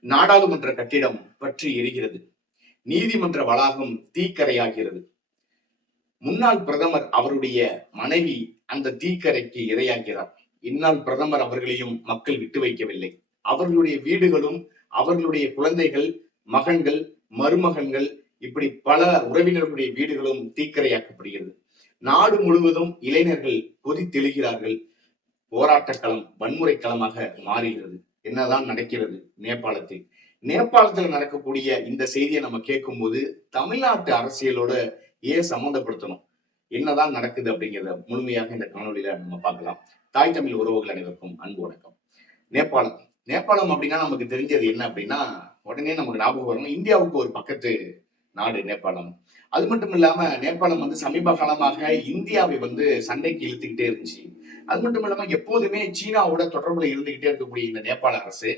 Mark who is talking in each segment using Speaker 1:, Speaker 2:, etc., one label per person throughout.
Speaker 1: நாடாளுமன்ற கட்டிடம் பற்றி எரிகிறது. நீதிமன்ற வளாகம் தீக்கரையாகிறது. முன்னாள் பிரதமர் அவருடைய மனைவி அந்த தீக்கரைக்கு இரையாகிறார். இந்நாள் பிரதமர் அவர்களையும் மக்கள் விட்டு வைக்கவில்லை. அவர்களுடைய வீடுகளும் அவர்களுடைய குழந்தைகள் மகன்கள் மருமகன்கள் இப்படி பல உறவினர்களுடைய வீடுகளும் தீக்கரையாக்கப்படுகிறது. நாடு முழுவதும் இளைஞர்கள் கொதித்தெழுகிறார்கள். போராட்டக்களம் வன்முறை களமாக மாறுகிறது. என்னதான் நடக்கிறது நேபாளத்தில். நேபாளத்தில் நடக்கக்கூடிய இந்த செய்தியை நம்ம கேட்கும்போது தமிழ்நாட்டு அரசியலோட ஏன் சம்மந்தப்படுத்தணும்? என்னதான் நடக்குது அப்படிங்கிறத முழுமையாக இந்த காணொலியில நம்ம பார்க்கலாம். தாய் தமிழ் உறவுகள் அனைவருக்கும் அன்பு வணக்கம். நேபாளம். நேபாளம் அப்படின்னா நமக்கு தெரிஞ்சது என்ன அப்படின்னா உடனே நமக்கு ஞாபகம் வரணும் இந்தியாவுக்கு ஒரு பக்கத்து நாடு நேபாளம். அது மட்டும் இல்லாம நேபாளம் வந்து சமீப காலமாக இந்தியாவை வந்து சண்டைக்கு இழுத்துக்கிட்டே இருந்துச்சு. அது மட்டும் இல்லாம எப்போதுமே சீனாவோட தொடர்புல இருந்துகிட்டே இருக்கக்கூடிய இந்த நேபாள அரசு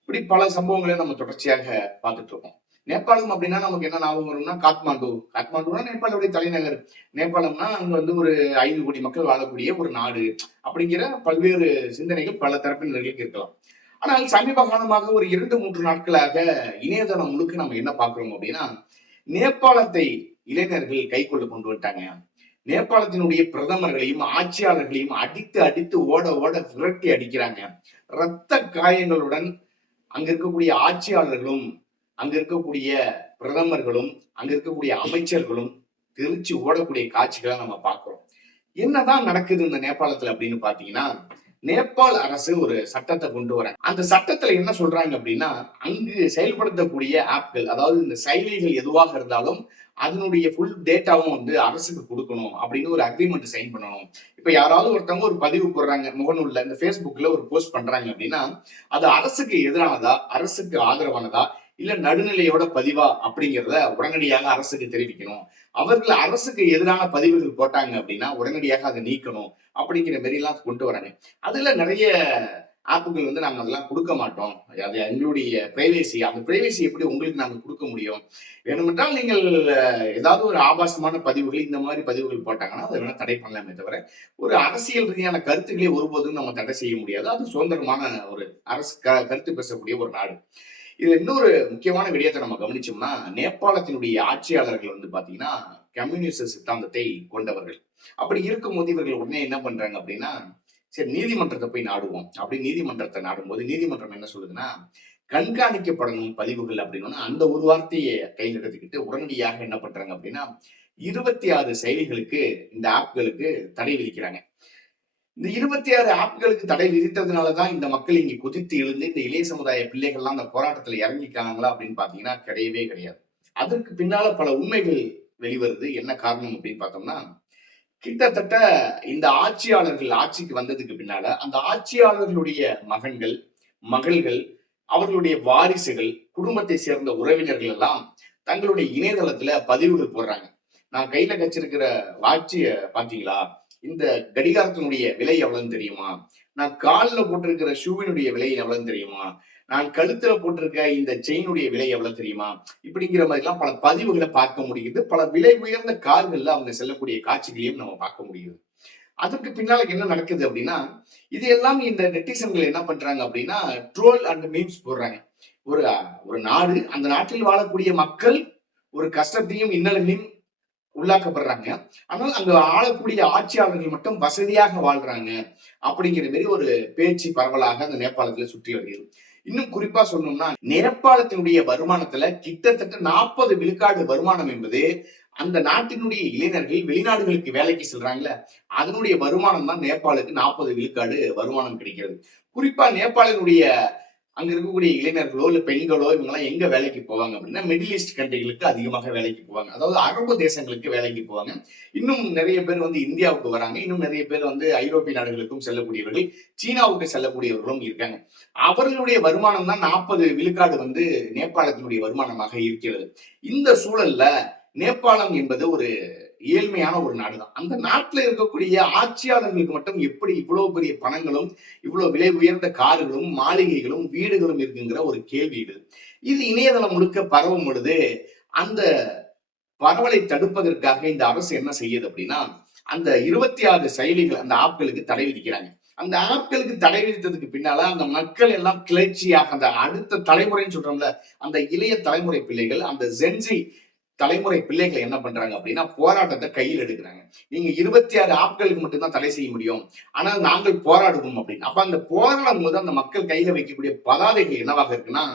Speaker 1: இப்படி பல சம்பவங்களை நம்ம தொடர்ச்சியாக பார்த்துட்டு இருக்கோம். நேபாளம் அப்படின்னா நமக்கு என்ன ஞாபகம் வரும்னா காத்மாண்டு. காத்மாண்டுனா நேபாளுடைய தலைநகர். நேபாளம்னா அங்க வந்து ஒரு ஐந்து கோடி மக்கள் வாழக்கூடிய ஒரு நாடு அப்படிங்கிற பல்வேறு சிந்தனைகள் பல தரப்பினர்களுக்கு இருக்கலாம். ஆனால் சமீப காலமாக ஒரு இரண்டு மூன்று நாட்களாக இணையதளம் முழுக்க நம்ம என்ன பார்க்கிறோம் அப்படின்னா நேபாளத்தை இளைஞர்கள் கை கொண்டு வந்துட்டாங்க. நேபாளத்தினுடைய பிரதமர்களையும் ஆட்சியாளர்களையும் அடித்து அடித்து ஓட ஓட விரட்டி அடிக்கிறாங்க. இரத்த காயங்களுடன் அங்க இருக்கக்கூடிய ஆட்சியாளர்களும் அங்க இருக்கக்கூடிய பிரதமர்களும் அங்க இருக்கக்கூடிய அமைச்சர்களும் தெரிச்சு ஓடக்கூடிய காட்சிகளை நம்ம பார்க்கிறோம். என்னதான் நடக்குது இந்த நேபாளத்துல அப்படின்னு பாத்தீங்கன்னா நேபாள அரசு ஒரு சட்டத்தை கொண்டு வராங்க அந்த சட்டத்துல என்ன சொல்றாங்க அப்படின்னா அங்கு செயல்படுத்தக்கூடிய ஆப்கள் அதாவது இந்த செயலிகள் எதுவாக இருந்தாலும் அதனுடைய ஃபுல் டேட்டாவும் வந்து அரசுக்கு கொடுக்கணும் அப்படின்னு ஒரு அக்ரிமெண்ட் சைன் பண்ணணும். இப்ப யாராவது ஒருத்தவங்க ஒரு பதிவு போடுறாங்க முகநூல்ல இந்த ஃபேஸ்புக்ல ஒரு போஸ்ட் பண்றாங்க அப்படின்னா அது அரசுக்கு எதிரானதா அரசுக்கு ஆதரவானதா இல்ல நடுநிலையோட பதிவா அப்படிங்கிறத உடனடியாக அரசுக்கு தெரிவிக்கணும். அவர்கள் அரசுக்கு எதிரான பதிவுகள் போட்டாங்க அப்படின்னா உடனடியாக அதை நீக்கணும் அப்படிங்கிற மாரிலாம் கொண்டு வராங்க. அதுல நிறைய ஆப்புகள் வந்து நாங்க அதெல்லாம் கொடுக்க மாட்டோம். அது எங்களுடைய பிரைவேசி அந்த பிரைவேசி எப்படி உங்களுக்கு நாங்க கொடுக்க முடியும்? வேணுமென்றால் நீங்கள் ஏதாவது ஒரு ஆபாசமான பதிவுகள் இந்த மாதிரி பதிவுகள் போட்டாங்கன்னா அதை வேணால் தடை பண்ணலாமே தவிர ஒரு அரசியல் ரீதியான கருத்துக்களை ஒருபோதும் நம்ம தடை செய்ய முடியாது. அது சுதந்திரமான ஒரு அரசு கருத்து பேசக்கூடிய ஒரு நாடு. இது இன்னொரு முக்கியமான விடயத்தை நம்ம கவனிச்சோம்னா நேபாளத்தினுடைய ஆட்சியாளர்கள் வந்து பாத்தீங்கன்னா கம்யூனிச சித்தாந்தத்தை கொண்டவர்கள். அப்படி இருக்கும்போது இவர்கள் உடனே என்ன பண்றாங்க அப்படின்னா சரி நீதிமன்றத்தை போய் நாடுவோம். அப்படி நீதிமன்றத்தை நாடும்போது நீதிமன்றம் என்ன சொல்லுதுன்னா கண்காணிக்கப்படணும் பதிவுகள் அப்படின்னா அந்த ஒரு வார்த்தையை கையில் எடுத்துக்கிட்டு உடனடியாக என்ன பண்றாங்க அப்படின்னா இருபத்தி ஆறு செயலிகளுக்கு இந்த ஆப்களுக்கு தடை விதிக்கிறாங்க. இந்த இருபத்தி ஆறு ஆப்களுக்கு தடை விதித்ததுனாலதான் இந்த மக்கள் இங்க குதித்து எழுந்து இந்த இளைய சமுதாய பிள்ளைகள்லாம் அந்த போராட்டத்துல இறங்கிக்காங்களா அப்படின்னு பாத்தீங்கன்னா கிடையவே கிடையாது. அதற்கு பின்னால பல உண்மைகள் வெளிவருது. என்ன காரணம் அப்படின்னு பார்த்தோம்னா கிட்டத்தட்ட இந்த ஆட்சியாளர்கள் ஆட்சிக்கு வந்ததுக்கு பின்னால அந்த ஆட்சியாளர்களுடைய மகன்கள் மகள்கள் அவர்களுடைய வாரிசுகள் குடும்பத்தை சேர்ந்த உறவினர்கள் எல்லாம் தங்களுடைய இணையதளத்துல பதிவுகள் போடுறாங்க. நான் கையில கச்சிருக்கிற வாட்சிய பாத்தீங்களா இந்த கடிகாரத்தினுடைய விலை எவ்வளவுன்னு தெரியுமா? நான் காலில் போட்டிருக்கிற ஷூவினுடைய விலை எவ்வளவுன்னு தெரியுமா? நான் கழுத்துல போட்டிருக்க இந்த செயினுடைய விலை எவ்வளவு தெரியுமா? இப்படிங்கிற மாதிரி எல்லாம் பல பதிவுகளை பார்க்க முடியுது. பல விலை உயர்ந்த கார்கள்ல அவங்க செல்லக்கூடிய காட்சிகளையும் நம்ம பார்க்க முடியுது. அதற்கு பின்னால என்ன நடக்குது அப்படின்னா இது எல்லாம் இந்த நெட்டிசன்கள் என்ன பண்றாங்க அப்படின்னா ட்ரோல் அண்ட் மீம்ஸ் போடுறாங்க. ஒரு ஒரு நாடு அந்த நாட்டில் வாழக்கூடிய மக்கள் ஒரு கஷ்டத்தையும் இன்னலையும் உள்ளாக்கப்படுறாங்க. ஆனால் அங்க ஆளக்கூடிய ஆட்சியாளர்கள் மட்டும் வசதியாக வாழ்றாங்க. அப்படிங்கிற மாதிரி ஒரு பேச்சு பரவலாக அந்த நேபாளத்துல சுற்றி வருகிறது. இன்னும் குறிப்பா சொல்லணும்னா நேபாளத்தினுடைய வருமானத்துல கிட்டத்தட்ட நாற்பது விழுக்காடு வருமானம் என்பது அந்த நாட்டினுடைய இளைஞர்கள் வெளிநாடுகளுக்கு வேலைக்கு செல்றாங்கல்ல அதனுடைய வருமானம் தான் நேபாளுக்கு நாற்பது விழுக்காடு வருமானம் கிடைக்கிறது. குறிப்பா நேபாளினுடைய அங்க இருக்கக்கூடிய இளைஞர்களோ இல்ல பெண்களோ இவங்கெல்லாம் எங்க வேலைக்கு போவாங்க அப்படின்னா மிடில் ஈஸ்ட் கண்ட்ரிகளுக்கு அதிகமாக வேலைக்கு போவாங்க. அதாவது அரபு தேசங்களுக்கு வேலைக்கு போவாங்க. இன்னும் நிறைய பேர் வந்து இந்தியாவுக்கு வராங்க. இன்னும் நிறைய பேர் வந்து ஐரோப்பிய நாடுகளுக்கும் செல்லக்கூடியவர்கள் சீனாவுக்கு செல்லக்கூடியவர்களும் இருக்காங்க. அவர்களுடைய வருமானம் தான் நாற்பது விழுக்காடு வந்து நேபாளத்தினுடைய வருமானமாக இருக்கிறது. இந்த சூழல்ல நேபாளம் என்பது ஒரு ஏழ்மையான ஒரு நாடு தான் அந்த நாட்டில் இருக்கக்கூடிய ஆட்சியாளர்களுக்கு மட்டும் எப்படி இவ்வளவு பெரிய பணங்களும் இவ்வளவு விலை உயர்ந்த கார்களும் மாளிகைகளும் வீடுகளும் இருக்குங்கிற ஒரு கேள்வி இது. இது இணையதளம் முழுக்க பரவும் பொழுது அந்த பரவலை தடுப்பதற்காக இந்த அரசு என்ன செய்யுது அப்படின்னா அந்த இருபத்தி ஆறு செயலிகள் அந்த ஆப்களுக்கு தடை விதிக்கிறாங்க. அந்த ஆப்களுக்கு தடை விதித்ததுக்கு பின்னால அந்த மக்கள் எல்லாம் கிளர்ச்சியாக அந்த அடுத்த தலைமுறைன்னு சொல்றோம்ல அந்த இளைய தலைமுறை பிள்ளைகள் அந்த ஜென்சி தலைமுறை பிள்ளைகளை என்ன பண்றாங்க அப்படின்னா போராட்டத்தை கையில் எடுக்கிறாங்க. நீங்க இருபத்தி ஆறு ஆட்களுக்கு மட்டும்தான் தடை செய்ய முடியும். ஆனால் நாங்கள் போராடுவோம் அப்படின்னு. அப்ப அந்த போராடும் போது அந்த மக்கள் கையில வைக்கக்கூடிய பதாதைகள் என்னவாக இருக்குன்னா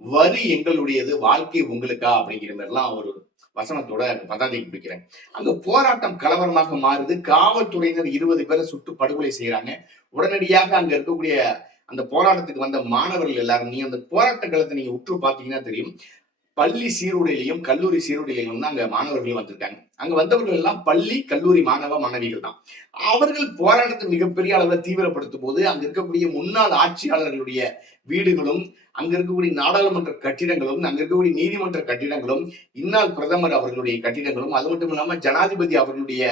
Speaker 1: வரி எங்களுடையது வாழ்க்கை உங்களுக்கா? அப்படிங்கிற மாதிரிலாம் ஒரு வசனத்தோட பதாதை பிடிக்கிறேன் அங்க போராட்டம் கலவரமாக மாறுது. காவல்துறையினர் இருபது பேரை சுட்டு படுகொலை செய்யறாங்க உடனடியாக அங்க இருக்கக்கூடிய அந்த போராட்டத்துக்கு வந்த மாணவர்கள் எல்லாரும் நீங்க அந்த போராட்ட காலத்தை நீங்க உற்று பார்த்தீங்கன்னா தெரியும். பள்ளி சீருடையிலையும் கல்லூரி சீருடையிலையும் தான் அங்க மாணவர்கள் வந்திருக்காங்க. அங்க வந்தவர்கள் எல்லாம் பள்ளி கல்லூரி மாணவ மாணவிகள் தான். அவர்கள் போராட்டத்தை மிகப்பெரிய அளவில் தீவிரப்படுத்தும் போது அங்க இருக்கக்கூடிய முன்னாள் ஆட்சியாளர்களுடைய வீடுகளும் அங்க இருக்கக்கூடிய நாடாளுமன்ற கட்டிடங்களும் அங்க இருக்கக்கூடிய நீதிமன்ற கட்டிடங்களும் இந்நாள் பிரதமர் அவர்களுடைய கட்டிடங்களும் அது மட்டும் இல்லாம ஜனாதிபதி அவர்களுடைய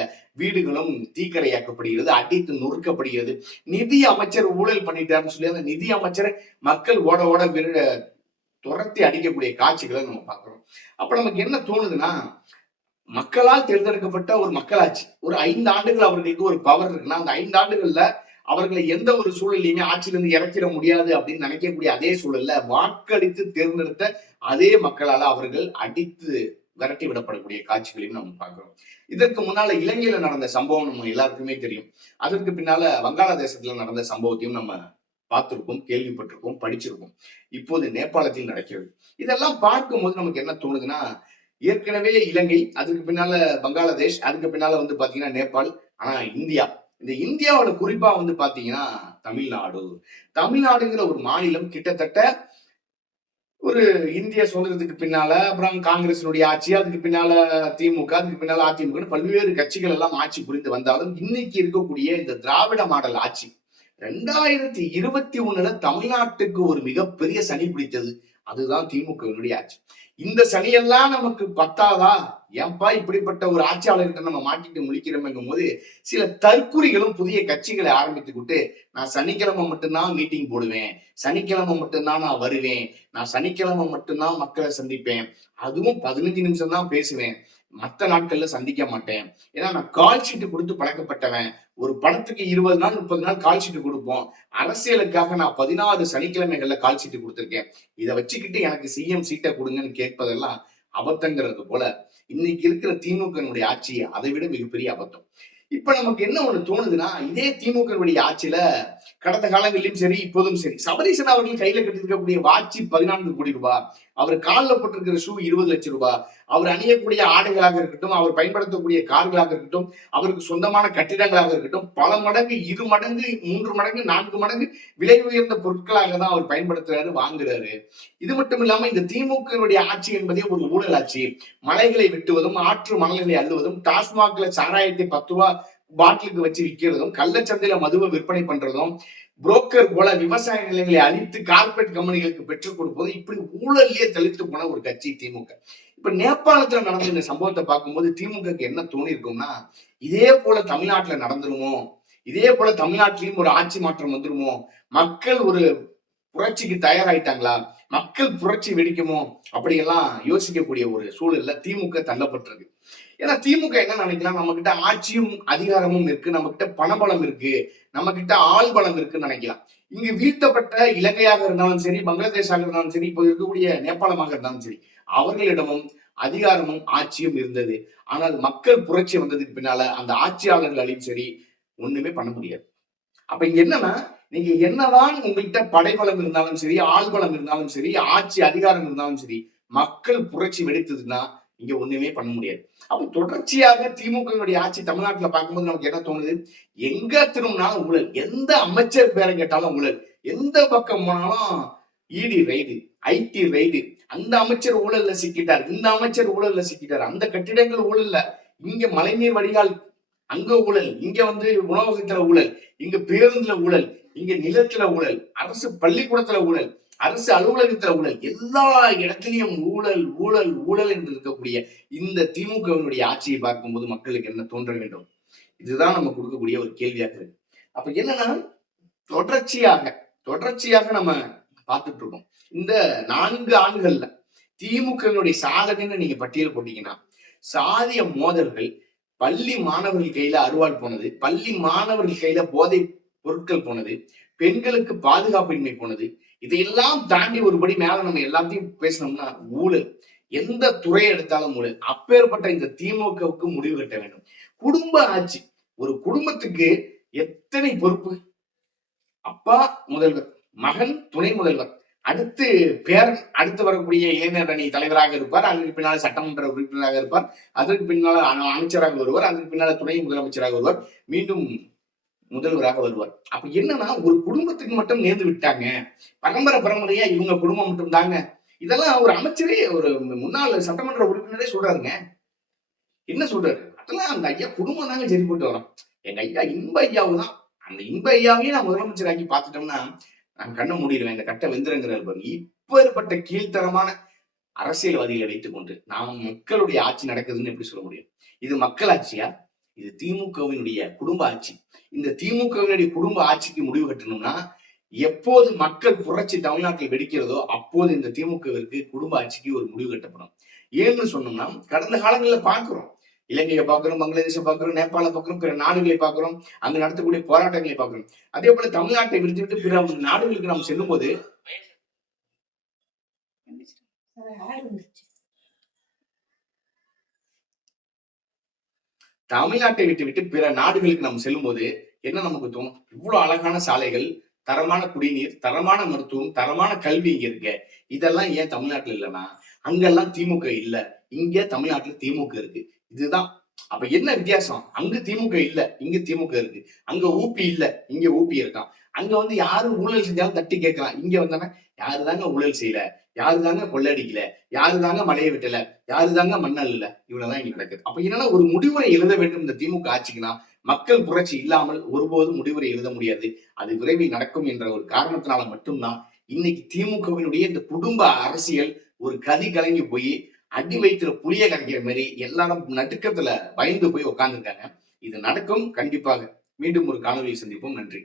Speaker 1: வீடுகளும் தீக்கரையாக்கப்படுகிறது அடித்து நொறுக்கப்படுகிறது. நிதி அமைச்சர் ஊழல் பண்ணிட்டாருன்னு சொல்லி அந்த நிதி அமைச்சரை மக்கள் ஓட ஓட விரு துரத்தி அடிக்கக்கூடிய காட்சிகளை நம்ம பார்க்குறோம். அப்ப நமக்கு என்ன தோணுதுன்னா மக்களால் தேர்ந்தெடுக்கப்பட்ட ஒரு மக்களாட்சி ஒரு ஐந்து ஆண்டுகள் அவர்களுக்கு ஒரு பவர் இருக்குன்னா அந்த ஐந்து ஆண்டுகள்ல அவர்களை எந்த ஒரு சூழலையுமே ஆட்சியிலிருந்து இறக்கிட முடியாது அப்படின்னு நினைக்கக்கூடிய அதே சூழல்ல வாக்களித்து தேர்ந்தெடுத்த அதே மக்களால அவர்கள் அடித்து விரட்டி விடப்படக்கூடிய காட்சிகளையும் நம்ம பார்க்கிறோம். இதற்கு முன்னால இலங்கையில நடந்த சம்பவம் நம்ம எல்லாருக்குமே தெரியும். அதற்கு பின்னால வங்காளதேசத்துல நடந்த சம்பவத்தையும் நம்ம பார்த்துருக்கோம் கேள்விப்பட்டிருக்கோம் படிச்சிருப்போம். இப்போது நேபாளத்தில் நடக்கிறது. இதெல்லாம் பார்க்கும்போது நமக்கு என்ன தோணுதுன்னா ஏற்கனவே இலங்கை அதுக்கு பின்னால பங்களாதேஷ் அதுக்கு பின்னால வந்து பாத்தீங்கன்னா நேபாள் ஆனா இந்தியா. இந்த இந்தியாவோட குறிப்பா வந்து பாத்தீங்கன்னா தமிழ்நாடு. தமிழ்நாடுங்கிற ஒரு மாநிலம் கிட்டத்தட்ட ஒரு இந்திய சுதந்திரத்துக்கு பின்னால அப்புறம் காங்கிரசினுடைய ஆட்சி அதுக்கு பின்னால திமுக அதுக்கு பின்னால அதிமுக பல்வேறு கட்சிகள் எல்லாம் ஆட்சி புரிந்து வந்தாலும் இன்னைக்கு இருக்கக்கூடிய இந்த திராவிட மாடல் ஆட்சி ரெண்டாயிரத்தி இருபத்தி ஒண்ணுல தமிழ்நாட்டுக்கு ஒரு மிகப்பெரிய சனி பிடித்தது. அதுதான் திமுகவினுடைய ஆட்சி. இந்த சனியெல்லாம் நமக்கு பத்தாதா? ஏன்பா இப்படிப்பட்ட ஒரு ஆட்சியாளர்கிட்ட நம்ம மாட்டிட்டு முழிக்கிறோம்ங்கும் போது சில தற்குறிகளும் புதிய கட்சிகளை ஆரம்பித்துக்கிட்டு நான் சனிக்கிழமை மட்டும்தான் மீட்டிங் போடுவேன். சனிக்கிழமை மட்டும்தான் நான் வருவேன். நான் சனிக்கிழமை மட்டும்தான் மக்களை சந்திப்பேன். அதுவும் பதினஞ்சு நிமிஷம் தான் பேசுவேன். மற்ற நாட்கள்ல சந்திக்க மாட்டேன். ஏன்னா நான் கால் ஷீட்டு கொடுத்து பழக்கப்பட்டவன். ஒரு படத்துக்கு இருபது நாள் முப்பது நாள் கால் ஷீட்டு கொடுப்போம். அரசியலுக்காக நான் பதினாறு சனிக்கிழமைகள்ல கால் ஷீட்டு கொடுத்துருக்கேன். இதை வச்சுக்கிட்டு எனக்கு சிஎம் சீட்டை கொடுங்கன்னு கேட்பதெல்லாம் அபத்தங்கிறது போல இன்னைக்கு இருக்கிற திமுகனுடைய ஆட்சி அதை விட மிகப்பெரிய அபத்தம். இப்ப நமக்கு என்ன ஒண்ணு தோணுதுன்னா இதே திமுகனுடைய ஆட்சியில கடந்த காலங்களிலும் சரி இப்போதும் சரி சபரீசன் அவர்கள் கையில கட்டிருக்கக்கூடிய வாட்சி பதினான்கு கோடி ரூபாய் அவர் காலில் போட்டிருக்கிற ஷூ இருபது லட்சம் ரூபாய் அவர் அணியக்கூடிய ஆடைகளாக இருக்கட்டும் அவர் பயன்படுத்தக்கூடிய கார்களாக இருக்கட்டும் அவருக்கு சொந்தமான கட்டிடங்களாக இருக்கட்டும் பல மடங்கு இரு மடங்கு மூன்று மடங்கு நான்கு மடங்கு விலை உயர்ந்த பொருட்களாக தான் அவர் பயன்படுத்துறாரு வாங்குறாரு. இது மட்டும் இல்லாம இந்த திமுகவுடைய ஆட்சி என்பதே ஒரு ஊழல் ஆட்சி. மலைகளை வெட்டுவதும் ஆற்று மணல்களை அள்ளுவதும் டாஸ்மாக்ல சாராயத்தை பத்து ரூபா பாட்டிலுக்கு வச்சு விற்கிறதும் கள்ளச்சந்தையில மதுவை விற்பனை பண்றதும் புரோக்கர் போல விவசாய நிலங்களை அழித்து கார்பரேட் கம்பெனிகளுக்கு பெற்றுக் கொடுப்பதும் இப்படி ஊழல்லையே தெளித்து போன ஒரு கட்சி திமுக. இப்ப நேபாளத்துல நடந்த இந்த சம்பவத்தை பார்க்கும்போது திமுகக்கு என்ன தோணி இருக்கும்னா இதே போல தமிழ்நாட்டுல நடந்துருமோ இதே போல தமிழ்நாட்டிலையும் ஒரு ஆட்சி மாற்றம் வந்துருமோ மக்கள் ஒரு புரட்சிக்கு தயாராயிட்டாங்களா? மக்கள் புரட்சி வெடிக்குமோ அப்படியெல்லாம் யோசிக்கக்கூடிய ஒரு சூழல்ல திமுக தள்ளப்பட்டிருக்கு. ஏன்னா திமுக என்ன நினைக்கலாம் நம்ம கிட்ட ஆட்சியும் அதிகாரமும் இருக்கு நம்ம கிட்ட பணபலம் இருக்கு நம்ம கிட்ட ஆள் பலம் இருக்குன்னு நினைக்கலாம். இங்கு வீழ்த்தப்பட்ட இலங்கையாக இருந்தாலும் சரி பங்களாதேஷாக இருந்தாலும் சரி இப்போ இருக்கக்கூடிய நேபாளமாக இருந்தாலும் சரி அவர்களிடமும் அதிகாரமும் ஆட்சியும் இருந்தது. ஆனால் மக்கள் புரட்சி வந்ததுக்கு பின்னால அந்த ஆட்சியாளர்களாலையும் சரி ஒண்ணுமே பண்ண முடியாது. அப்ப இங்க என்னன்னா நீங்க என்னதான் உங்கள்கிட்ட படைபலம் இருந்தாலும் சரி ஆள்பலம் இருந்தாலும் சரி ஆட்சி அதிகாரம் இருந்தாலும் சரி மக்கள் புரட்சி வெடித்ததுன்னா இங்க ஒண்ணுமே பண்ண முடியாது. அப்ப தொடர்ச்சியாக திமுகவினுடைய ஆட்சி தமிழ்நாட்டுல பார்க்கும்போது நமக்கு என்ன தோணுது? எங்க திரும்பினாலும் ஊழல். எந்த அமைச்சர் பேரை கேட்டாலும் ஊழல். எந்த பக்கம் போனாலும் இடி ரைடு ஐடி ரைடு அந்த அமைச்சர் ஊழல்ல சிக்கிட்டார். இந்த அமைச்சர் ஊழல்ல சிக்கிட்டார். அந்த கட்டிடங்கள் ஊழல்ல. இங்க மழைநீர் வடிகால் அங்க ஊழல். இங்க வந்து உணவகத்துல ஊழல். இங்க பேருந்துல ஊழல். இங்க நிலத்துல ஊழல் அரசு பள்ளிக்கூடத்துல ஊழல் அரசு அலுவலகத்துல ஊழல் எல்லா இடத்துலயும் ஊழல் ஊழல் ஊழல் என்று இருக்கக்கூடிய இந்த திமுகவினுடைய ஆட்சியை பார்க்கும்போது மக்களுக்கு என்ன தோன்ற வேண்டும்? இதுதான் நம்ம கொடுக்கக்கூடிய ஒரு கேள்வியாக இருக்கு. அப்ப என்னன்னா தொடர்ச்சியாக தொடர்ச்சியாக நம்ம பார்த்துட்டு இருக்கோம். இந்த நான்கு ஆண்டுகள்ல திமுகவினுடைய சாதனைன்னு நீங்க பட்டியல் போட்டீங்கன்னா சாதிய மோதல்கள் பள்ளி மாணவர்கள் கையில அருவாள் போனது பள்ளி மாணவர்கள் கையில போதை பொருட்கள் போனது பெண்களுக்கு பாதுகாப்பின்மை போனது இதையெல்லாம் தாண்டி ஒருபடி மேல நம்ம எல்லாத்தையும் பேசணும்னா ஊழல். எந்த துறையை எடுத்தாலும் ஊழல். அப்பேற்பட்ட இந்த திமுகவுக்கு முடிவு கட்ட வேண்டும். குடும்ப ஆட்சி. ஒரு குடும்பத்துக்கு எத்தனை பொறுப்பு? அப்பா முதல்வர் மகன் துணை முதல்வர் அடுத்து பேரன் அடுத்து வரக்கூடிய இளைஞர் அணி தலைவராக இருப்பார் அதற்கு பின்னால் சட்டமன்ற உறுப்பினராக இருப்பார் அதற்கு பின்னால் அமைச்சராக வருவார் அதற்கு பின்னால் துணை முதலமைச்சராக வருவார். மீண்டும் முதல்வராக வருவார். அப்ப என்னன்னா ஒரு குடும்பத்துக்கு மட்டும் நேர்ந்து விட்டாங்க. பரம்பரை பரம்பரையா இவங்க குடும்பம் மட்டும் தாங்க இதெல்லாம் ஒரு அமைச்சரே ஒரு முன்னாள் சட்டமன்ற உறுப்பினரே சொல்றாருங்க. என்ன சொல்றாரு? அதெல்லாம் அந்த ஐயா குடும்பம் தாங்க சரி போட்டு வரோம். எங்க ஐயா இன்ப ஐயாவும் தான். அந்த இன்ப ஐயாவையும் நான் முதலமைச்சராக்கி பார்த்துட்டோம்னா நான் கண்ணை மூடிடுவேன் இந்த கட்டை வெந்திரங்கிறார் பாருங்க. இப்பேற்பட்ட கீழ்த்தரமான அரசியல்வாதிகளை வைத்துக் கொண்டு நாம் மக்களுடைய ஆட்சி நடக்குதுன்னு எப்படி சொல்ல முடியும்? இது மக்கள் ஆட்சியா இது திமுகவினுடைய குடும்ப ஆட்சி. இந்த திமுகவினுடைய குடும்ப ஆட்சிக்கு முடிவு கட்டணும்னா எப்போது மக்கள் புரட்சி தமிழ்நாட்டில் வெடிக்கிறதோ அப்போது இந்த திமுகவிற்கு குடும்ப ஆட்சிக்கு ஒரு முடிவு கட்டப்படும். ஏன்னு சொன்னோம்னா கடந்த காலங்களில் பார்க்கிறோம். இலங்கையை பார்க்கிறோம் பங்களாதேஷை பார்க்கிறோம் நேபாள பார்க்கிறோம் பிற நாடுகளை பார்க்கிறோம் அங்கு நடத்தக்கூடிய போராட்டங்களை பார்க்கிறோம். அதே போல தமிழ்நாட்டை விடுத்துவிட்டு பிற நாடுகளுக்கு நாம் செல்லும் போது தமிழ்நாட்டை விட்டு விட்டு பிற நாடுகளுக்கு நம்ம செல்லும் போது என்ன நமக்கு தோணும்? இவ்வளவு அழகான சாலைகள் தரமான குடிநீர் தரமான மருத்துவம் தரமான கல்வி இங்க இருக்கு. இதெல்லாம் ஏன் தமிழ்நாட்டுல இல்லைன்னா அங்கெல்லாம் திமுக இல்ல. இங்க தமிழ்நாட்டுல திமுக இருக்கு. இதுதான். அப்ப என்ன வித்தியாசம்? அங்க திமுக இல்ல இங்க திமுக இருக்கு. அங்க ஊபி இல்ல இங்க ஊபி இருக்கான். அங்க வந்து யாரு ஊழல் செஞ்சாலும் தட்டி கேட்கலாம். இங்க வந்தானே யாரு தாங்க ஊழல் செய்யல? யாரு தாங்க கொள்ளடிக்கல? யாரு தாங்க மலையை விட்டல? யாரு தாங்க மண்ணல் இல்ல? இவ்வளவுதான் இங்க நடக்குது. அப்ப என்னன்னா ஒரு முடிவுரை எழுத வேண்டும் இந்த திமுக ஆட்சிக்குன்னா மக்கள் புரட்சி இல்லாமல் ஒருபோதும் முடிவுரை எழுத முடியாது. அது விரைவில் நடக்கும் என்ற ஒரு காரணத்தினால மட்டும்தான் இன்னைக்கு திமுகவினுடைய இந்த குடும்ப அரசியல் ஒரு கதி கலங்கி போய் அடி வயிற்றுல புளிய கரைக்கிற மாதிரி எல்லாரும் நடுக்கத்துல பயந்து போய் உட்கார்ந்துருக்காங்க இது நடக்கும். கண்டிப்பாக மீண்டும் ஒரு காணொலியை சந்திப்போம். நன்றி.